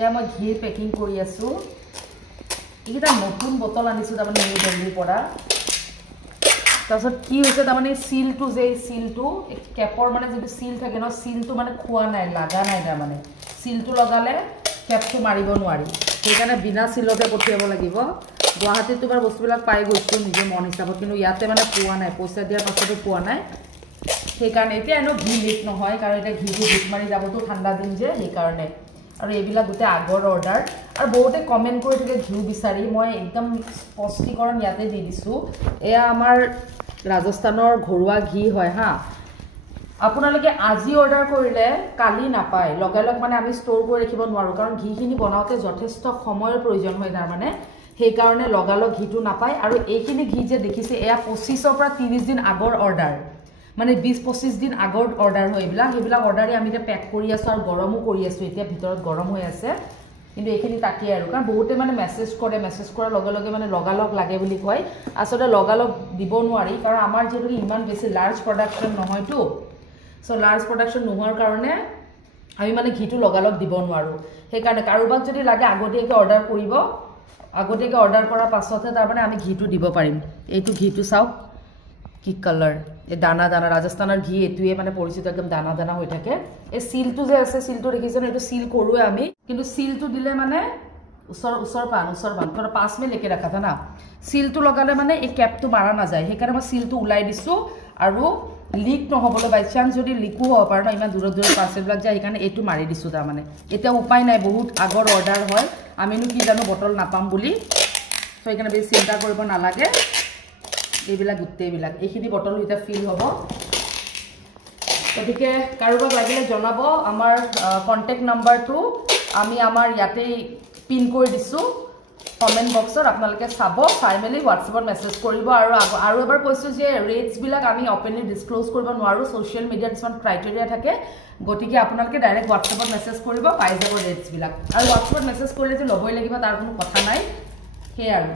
এয়া মই ঘি পেকিং কৰি আছো এইটা নতুন বটল আনিছো তাৰমানে নিউ দিল্লীৰ পৰা তাৰছত কি হৈছে তাৰমানে সিলটো যে সিলটো কেপৰ মানে যেটো সিল থাকে ন সিলটো মানে খোৱা নাই লাগা নাই তাৰমানে সিলটো লগালে কেপটো মাৰিব নোৱাৰি সেইকাৰণে বিনা সিলতে পঠিয়াব লাগিব গুৱাহাটীত তোমাৰ বস্তুবিলাক পাই গৈছো নিজে মন হিচাপত কিন্তু ইয়াতে মানে পোৱা নাই পইচা দিয়াৰ পাছতো পোৱা নাই সেইকাৰণে এতিয়া এনো ঘি লিক নহয় কাৰণ এটা ঘিটো লিক মাৰি যাবতো ঠাণ্ডা দিন যে সেইকাৰণে আৰু এইবিলাক গুতে আগৰ অৰ্ডাৰ আৰু বহুতে কমেন্ট কৰি থাকে ঘিউ বিচাৰি মই একদম স্পষ্টীকৰণ ইয়াতে দি দিছো এয়া আমাৰ ৰাজস্থানৰ ঘৰুৱা ঘি হয় হা আপোনালোকে আজি অৰ্ডাৰ কৰিলে কালি নাপায় লগালগ মানে আমি ষ্ট'ৰ কৰি ৰাখিব নোৱাৰো কাৰণ ঘিখিনি বনাওতে যথেষ্ট সময়ৰ প্ৰয়োজন হয় তাৰ মানে সেই কাৰণে লগালগ ঘিটো নাপায় আৰু এইখিনি ঘি যে দেখিছে এয়া 25 পৰা 30 দিন আগৰ অৰ্ডাৰ মানে 20-25 দিন আগৰ অৰ্ডাৰ হয় এইবিলাক অৰ্ডাৰে আমি এটা পেক কৰি আছো আৰু গৰমও কৰি আছো এতিয়া ভিতৰত গৰম হৈ আছে কিন্তু এইখিনি তাকি আৰু কাৰণ বহুতে মানে মেসেজ কৰাৰ লগে লগে মানে লগালগ লাগে বুলি কয় আসলে লগালগ দিব নোৱাৰি কাৰণ আমাৰ যেটো ইমান বেছি লাৰ্জ প্ৰডাকশন নহয়তো সো লাৰ্জ প্ৰডাকশন নোহোৱাৰ কাৰণে আমি মানে ঘিটো লগালগ দিব নোৱাৰো সেই কাৰণে কাৰোবাক যদি লাগে আগতীয়াকৈ অৰ্ডাৰ কৰিব আগতীয়াকৈ অৰ্ডাৰ কৰাৰ পাছতহে তাৰ মানে আমি ঘিটো দিব পাৰিম এইটো ঘিটো চাওক কি কালাৰ এই দানা দানা ৰাজস্থানৰ ঘি এটুৱে মানে পৰিচিত একদম দানা দানা হৈ থাকে এই সিলটো যে আছে সিলটো দেখিছেন এটো সিল কৰোৱে আমি কিন্তু সিলটো দিলে মানে উছৰ পান তোৰ 5 মিনিট লেকে ৰাখা না সিলটো লগালে মানে এই কেপটো মাৰা না যায় সেইকাৰণে মই সিলটো উলাই দিছো আৰু লিক নহবলৈ বাই চান্স যদি লিকো হ'ব পাৰে না ইমান দূৰ পাৰ্সেলবিলাক যায় সেইকাৰণে এটো মাৰি দিছো তাৰ মানে এটা উপায় নাই বহুত আগৰ অৰ্ডাৰ হয় আমিনো কি জানো বটল নাপাম বুলি সো এইকাৰণে বেছি চিন্তা কৰিব নালাগে এইবিলাক গুটেইবিলাক এইখিনি বটল এটা ফিল হ'ব গতিকে কাৰোবাক লাগিলে জনাব আমাৰ কন্টাক্ট নাম্বাৰটো আমি আমাৰ ইয়াতে পিন কৰি দিছো কমেন্ট বক্সত আপোনালোকে চাব চাই মেলি WhatsAppত মেসেজ কৰিব আৰু এবাৰ কৈছো যে ৰেটস বিলাক আমি ওপেনলি ডিসক্লোজ কৰিব নোৱাৰো সোশ্যাল মিডিয়াত কিছুমান ক্ৰাইটেৰিয়া থাকে গতিকে আপোনালোকে ডাইৰেক্ট WhatsAppত মেসেজ কৰিব পাই যাব ৰেটস বিলাক আৰু WhatsAppত মেসেজ কৰিলে যে লবই লাগিব তাৰ কোনো কথা নাই হে আৰু